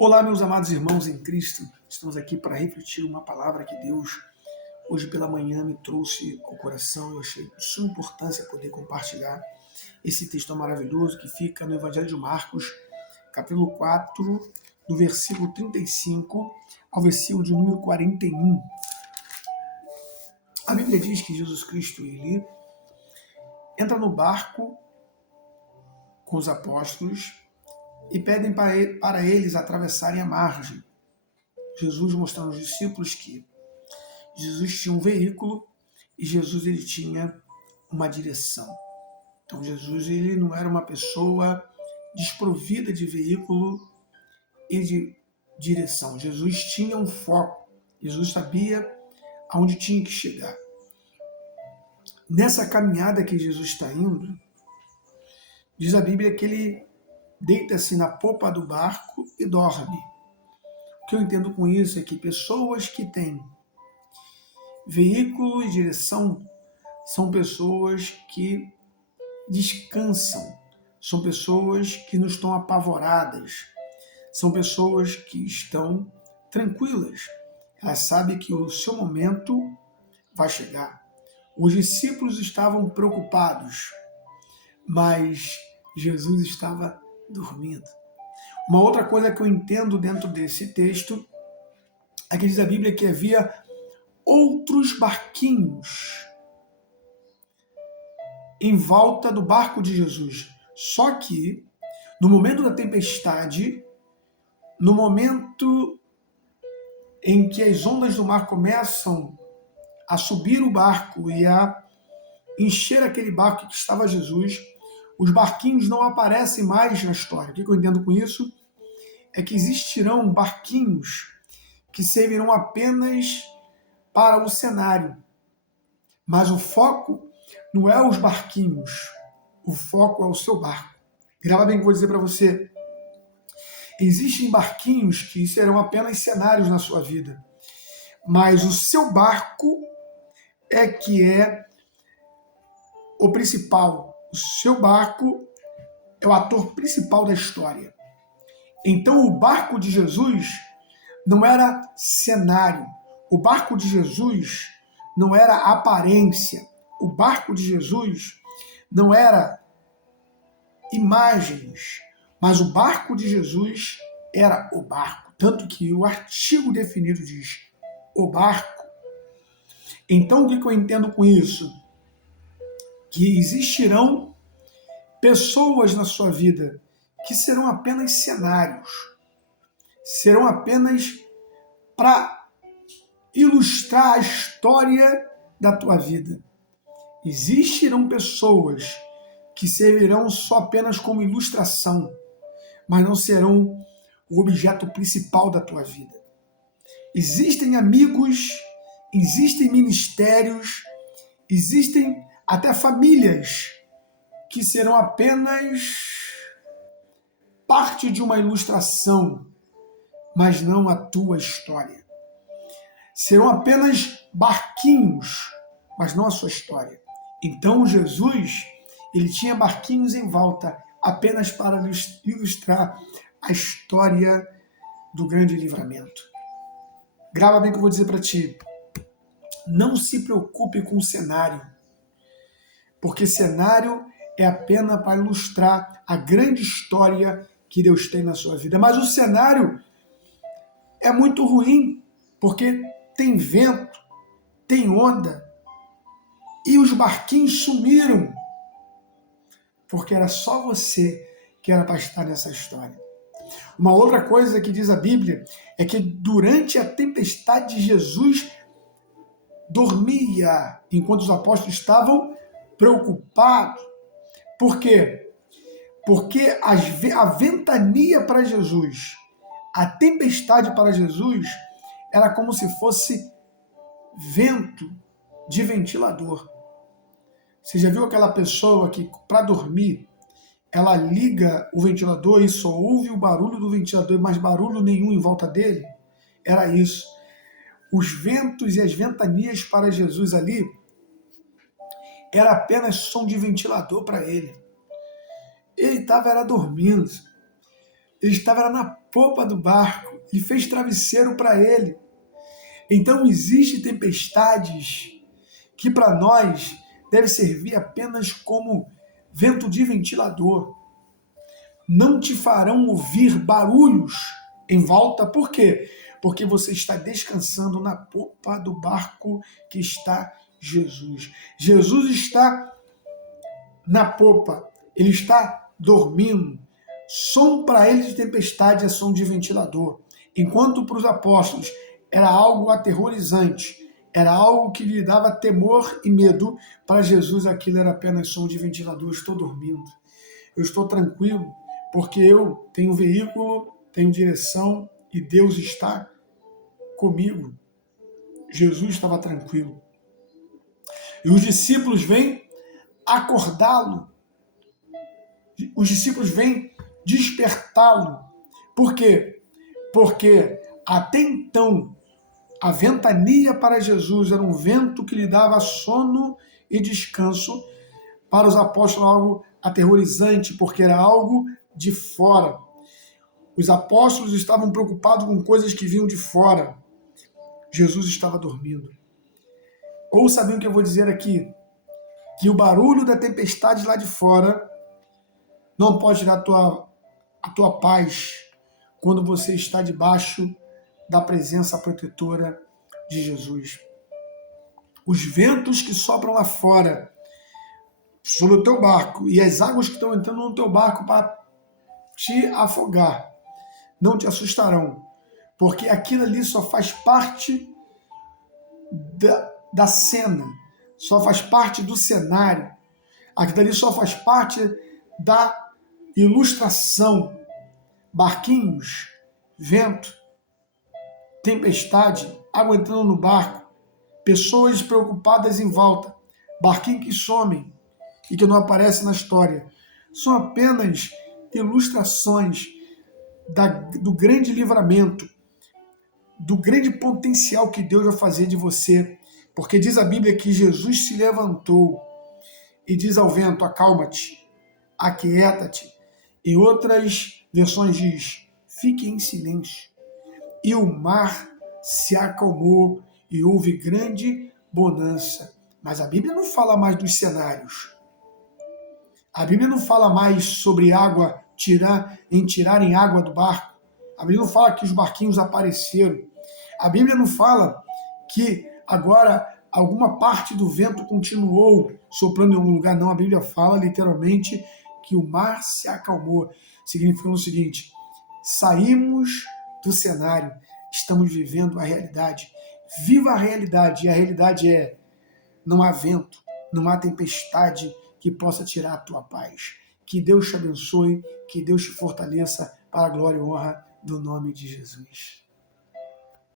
Olá, meus amados irmãos em Cristo. Estamos aqui para refletir uma palavra que Deus, hoje pela manhã, me trouxe ao coração. Eu achei de suma importância poder compartilhar esse texto maravilhoso que fica no Evangelho de Marcos, capítulo 4, do versículo 35 ao versículo de número 41. A Bíblia diz que Jesus Cristo, ele entra no barco com os apóstolos e pedem para eles atravessarem a margem. Jesus mostrando aos discípulos que Jesus tinha um veículo e Jesus ele tinha uma direção. Então Jesus ele não era uma pessoa desprovida de veículo e de direção. Jesus tinha um foco. Jesus sabia aonde tinha que chegar. Nessa caminhada que Jesus está indo, diz a Bíblia que ele deita-se na popa do barco e dorme. O que eu entendo com isso é que pessoas que têm veículo e direção são pessoas que descansam, são pessoas que não estão apavoradas, são pessoas que estão tranquilas. Elas sabem que o seu momento vai chegar. Os discípulos estavam preocupados, mas Jesus estava dormindo. Uma outra coisa que eu entendo dentro desse texto é que diz a Bíblia que havia outros barquinhos em volta do barco de Jesus. Só que, no momento da tempestade, no momento em que as ondas do mar começam a subir o barco e a encher aquele barco que estava Jesus, os barquinhos não aparecem mais na história. O que eu entendo com isso? É que existirão barquinhos que servirão apenas para o cenário. Mas o foco não é os barquinhos, o foco é o seu barco. Grava bem o que eu vou dizer para você. Existem barquinhos que serão apenas cenários na sua vida, mas o seu barco é que é o principal. O seu barco é o ator principal da história. Então o barco de Jesus não era cenário. O barco de Jesus não era aparência. O barco de Jesus não era imagens. Mas o barco de Jesus era o barco. Tanto que o artigo definido diz o barco. Então o que eu entendo com isso? Que existirão pessoas na sua vida que serão apenas cenários, serão apenas para ilustrar a história da tua vida. Existirão pessoas que servirão só apenas como ilustração, mas não serão o objeto principal da tua vida. Existem amigos, existem ministérios, existem até famílias que serão apenas parte de uma ilustração, mas não a tua história. Serão apenas barquinhos, mas não a sua história. Então Jesus, ele tinha barquinhos em volta apenas para ilustrar a história do grande livramento. Grava bem o que eu vou dizer para ti. Não se preocupe com o cenário, porque cenário é apenas para ilustrar a grande história que Deus tem na sua vida. Mas o cenário é muito ruim, porque tem vento, tem onda, e os barquinhos sumiram, porque era só você que era para estar nessa história. Uma outra coisa que diz a Bíblia é que durante a tempestade Jesus dormia, enquanto os apóstolos estavam preocupados. Por quê? Porque a ventania para Jesus, a tempestade para Jesus, era como se fosse vento de ventilador. Você já viu aquela pessoa que, para dormir, ela liga o ventilador e só ouve o barulho do ventilador, mas barulho nenhum em volta dele? Era isso. Os ventos e as ventanias para Jesus ali era apenas som de ventilador para ele. Ele estava dormindo. Ele estava na popa do barco e fez travesseiro para ele. Então existem tempestades que para nós deve servir apenas como vento de ventilador. Não te farão ouvir barulhos em volta. Por quê? Porque você está descansando na popa do barco que está Jesus. Jesus está na popa, ele está dormindo. Som para ele de tempestade é som de ventilador. Enquanto para os apóstolos era algo aterrorizante, era algo que lhe dava temor e medo, para Jesus aquilo era apenas som de ventilador. Eu estou dormindo, eu estou tranquilo, porque eu tenho veículo, tenho direção e Deus está comigo. Jesus estava tranquilo. E os discípulos vêm acordá-lo. Os discípulos vêm despertá-lo. Por quê? Porque até então a ventania para Jesus era um vento que lhe dava sono e descanso. Para os apóstolos algo aterrorizante, porque era algo de fora. Os apóstolos estavam preocupados com coisas que vinham de fora. Jesus estava dormindo. Ouça bem o que eu vou dizer aqui, que o barulho da tempestade lá de fora não pode tirar a tua paz quando você está debaixo da presença protetora de Jesus. Os ventos que sopram lá fora sobre o teu barco e as águas que estão entrando no teu barco para te afogar não te assustarão, porque aquilo ali só faz parte da cena, só faz parte do cenário, aquilo ali só faz parte da ilustração. Barquinhos, vento, tempestade, água entrando no barco, pessoas preocupadas em volta, barquinhos que somem e que não aparecem na história, são apenas ilustrações do grande livramento, do grande potencial que Deus vai fazer de você, porque diz a Bíblia que Jesus se levantou e diz ao vento: acalma-te, aquieta-te. Em outras versões diz: fique em silêncio. E o mar se acalmou e houve grande bonança. Mas a Bíblia não fala mais dos cenários. A Bíblia não fala mais sobre água, tirarem água do barco. A Bíblia não fala que os barquinhos apareceram. A Bíblia não fala que agora alguma parte do vento continuou soprando em algum lugar. Não, a Bíblia fala literalmente que o mar se acalmou, significando o seguinte: saímos do cenário, estamos vivendo a realidade. Viva a realidade, e a realidade é: não há vento, não há tempestade que possa tirar a tua paz. Que Deus te abençoe, que Deus te fortaleça para a glória e honra do nome de Jesus.